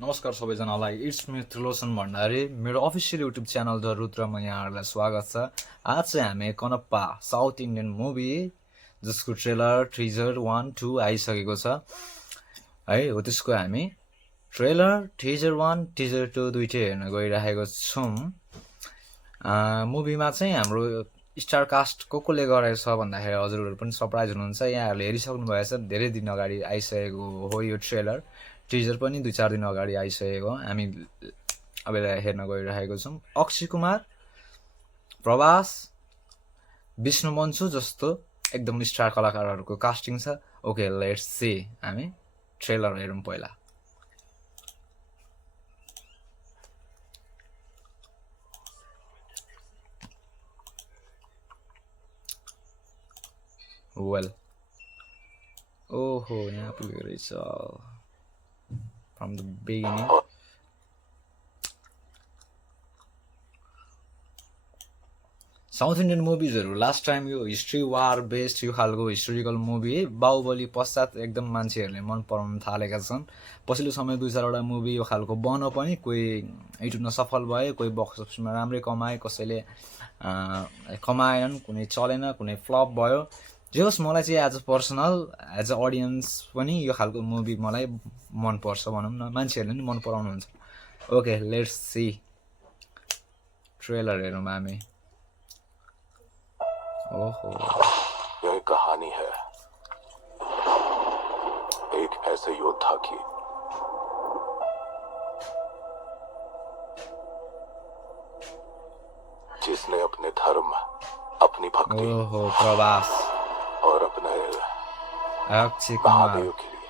नमस्कार सबैजनालाई it's me Trilochan Bhandari मेरो official YouTube channel the Rudrama यहाँहरूलाई स्वागत छ। आज चाहिँ हामी कनप्पा साउथ इन्डियन मुभी जसको ट्रेलर टिजर 1, 2 आइसकेको छ है। हो त्यसको हामी ट्रेलर टिजर 1 टिजर 2 दुइटै हेर्न गइरहेको छौँ। मुभीमा चाहिँ हाम्रो स्टार कास्ट कोले गरेको छ भन्दाखेरि हजुरहरू पनि सरप्राइज हुनुहुन्छ। यहाँहरूले हेरिसक्नु भएछ, धेरै दिन अगाडि आइसकेको हो यो ट्रेलर। टिजर पनि 2-4 दिन अगाडि आइसकेको हामी अब हेर्न गइरहेको छौँ। अक्षय कुमार, प्रभास, विष्णु मन्सु जस्तो एकदम स्टार कलाकारहरूको कास्टिङ छ। ओके लेट्स सी, हामी ट्रेलर हेरौँ पहिला। वेल ओहो यहाँ पुगेको रहेछ from the beginning. South Indian मुभिजहरू लास्ट टाइम यो हिस्ट्री वार बेस्ड यो खालको हिस्टोरिकल मुभी बाहुबली पश्चात एकदम मान्छेहरूले मन पराउन थालेका छन्। पछिल्लो समय 2-4वटा मुभी यो खालको बन पनि कोही हिट हुन सफल भए, कोही बक्स अफिसमा राम्रै कमाए, कसैले कमाएनन्, कुनै चलेन, कुनै फ्लप भयो। जे होस्, मलाई चाहिँ as a personal as a audience पनि यो खालको मुभी मलाई मनपर्छ भनौँ न, मान्छेहरूले पनि मन पराउनुहुन्छ। ओके लेट्स सी, ट्रेलर हेरौँ हामी। ओहो, यह एक कहानी है एक ऐसे योद्धा की जिसने अपने धर्म, अपनी भक्ति ओहो प्रभास और अपने अक्षय कुमार महादेव के लिए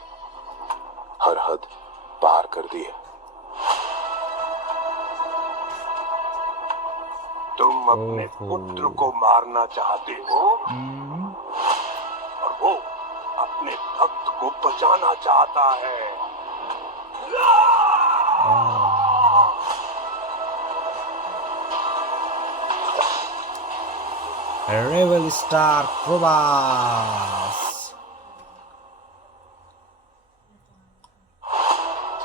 हर हद पार कर दी है। तुम अपने पुत्र को मारना चाहते हो और वो अपने भक्त को बचाना चाहता है। रेबल स्टार प्रभास,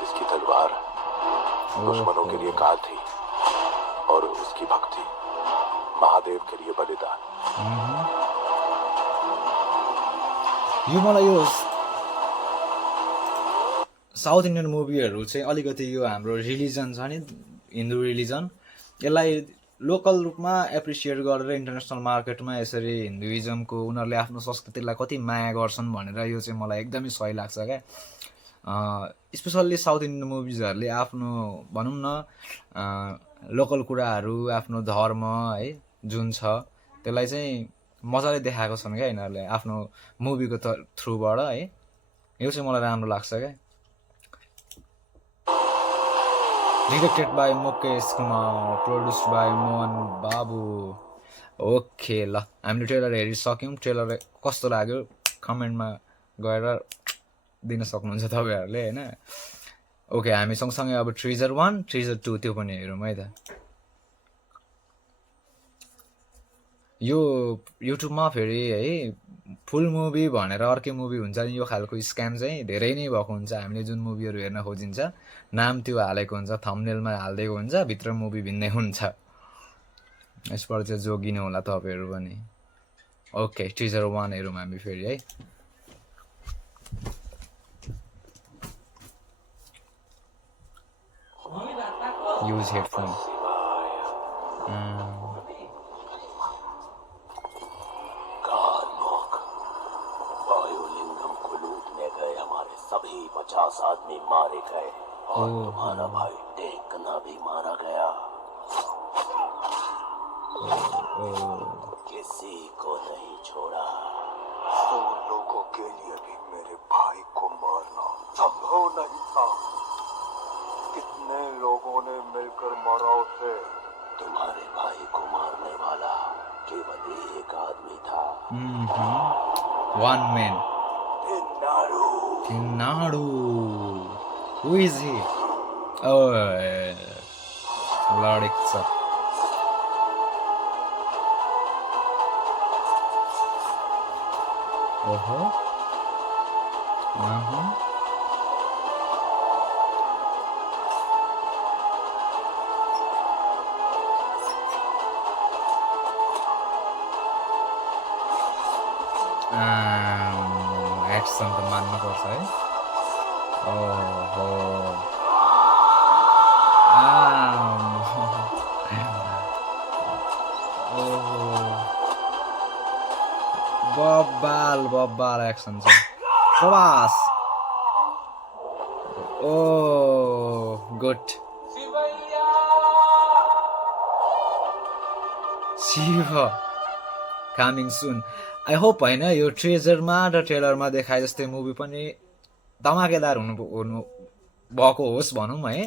जिसकी तलवार दुश्मनों के लिए काल थी और उसकी भक्ति महादेव के लिए बलिदान। यो मलाई यो साउथ इन्डियन मुभीहरू चाहिँ अलिकति यो हाम्रो रिलिजन छ नि, हिन्दू रिलिजन, यसलाई लोकल रूपमा एप्रिसिएट गरेर इन्टरनेसनल मार्केटमा यसरी हिन्दुइजमको उनीहरूले आफ्नो संस्कृतिलाई कति माया गर्छन् भनेर यो चाहिँ मलाई एकदमै सही लाग्छ क्या। स्पेसल्ली साउथ इन्डियन मुभिजहरूले आफ्नो भनौँ न लोकल कुराहरू, आफ्नो धर्म है जुन छ त्यसलाई चाहिँ मजाले देखाएको छन् क्या यिनीहरूले आफ्नो मुभीको थ्रुबाट है। यो चाहिँ मलाई राम्रो लाग्छ क्या। Directed by Mukesh Kumar, produced by Mohan बाबु। ओके ल, हामीले ट्रेलर हेरिसक्यौँ। ट्रेलर कस्तो लाग्यो कमेन्टमा गएर दिन सक्नुहुन्छ तपाईँहरूले होइन। ओके, हामी सँगसँगै अब टिजर 1 टिजर 2 त्यो पनि हेरौँ है त। यो युट्युबमा फेरि है फुल मुभी भनेर अर्कै मुभी हुन्छ नि, यो खालको स्क्याम चाहिँ धेरै नै भएको हुन्छ। हामीले जुन मुभीहरू हेर्न खोजिन्छ नाम त्यो हालेको हुन्छ, थम्बनेलमा हालिदिएको हुन्छ, भित्र मुभी भिन्नै हुन्छ। यसबाट चाहिँ जोगिनु होला तपाईँहरू पनि। ओके टिजर 1 हेरौँ हामी फेरि है। Use headphone. सभी 50 आदमी मारे गए और तुम्हारा भाई टेकना भी मारा गया। किसी को नहीं छोड़ा। तुम लोगों के लिए भी मेरे भाई को मारना संभव नहीं था। कितने लोगों ने मिलकर मारा उसे। तुम्हारे भाई को मारने वाला केवल एक आदमी था। One man. Naru. Who is he? Oh, Lord Iksa. Action त मान्नुपर्छ है ओहो बब्बाल एक्सन छ Prabhas oh good Shiva coming soon I hope होइन यो ट्रेजरमा र ट्रेलरमा देखाए जस्तै मुभी पनि धमाकेदार हुनु भएको होस् भनौँ है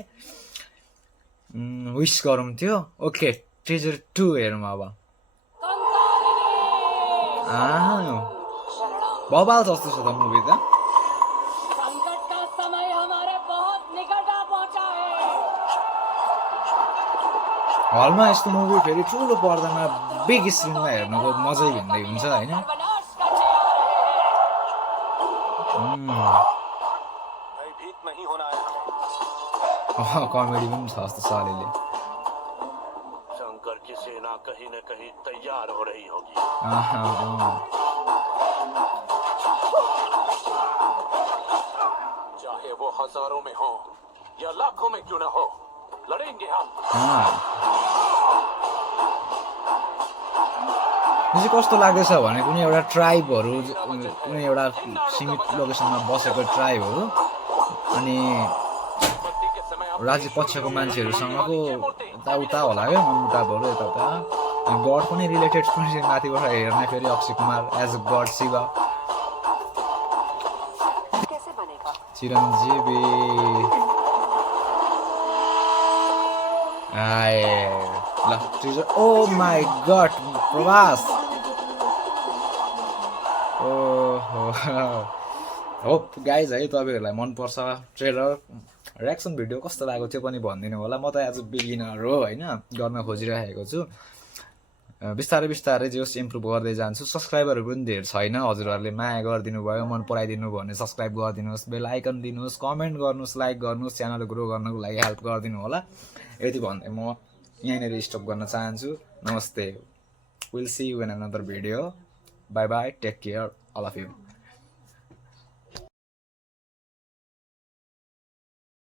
विस गरौँ त्यो ओके ट्रेजर 2 हेरौँ अब बबाल जस्तो छ त मुभी त हलमा यस्तो मुभी फेरि ठुलो पर्दामा बिग स्क्रिनमा हेर्नुको मजै भिन्दै हुन्छ होइन कमेडी पनि छ जस्तो छ अलिअलि शंकर की सेना कहीं न कहीं तैयार हो रही होगी चाहे वो हजारों में हो या लाखों में क्यों न हो लड़ेंगे हम यो चाहिँ कस्तो लाग्दैछ भने कुनै एउटा ट्राइबहरू कुनै एउटा सीमित लोकेसनमा बसेको ट्राइबहरू अनि राज्य पक्षको मान्छेहरूसँगको यताउता होला क्या मनमुटावहरू यताउता गड पनि रिलेटेड कुनै माथिबाट हेर्ने फेरि Akshay Kumar as a god Shiva Chiranjeevi ल treasure oh my god Prabhas hope guys है तपाईँहरूलाई मनपर्छ ट्रेलर रियाक्सन भिडियो कस्तो लाग्यो त्यो पनि भनिदिनु होला म त एज अ बिगिनर हो होइन गर्न खोजिरहेको छु बिस्तारै बिस्तारै जोस् इम्प्रुभ गर्दै जान्छु सब्सक्राइबरहरू पनि धेर छैन हजुरहरूले माया गरिदिनु भयो मन पराइदिनु भयो भने सब्सक्राइब गरिदिनुहोस् बेल आइकन दिनुहोस् कमेन्ट गर्नुहोस् लाइक गर्नुहोस् च्यानल ग्रो गर्नको लागि हेल्प गरिदिनु होला यति भन्दै म यहीँनिर स्टप गर्न चाहन्छु नमस्ते will see you in another video bye bye take care all of you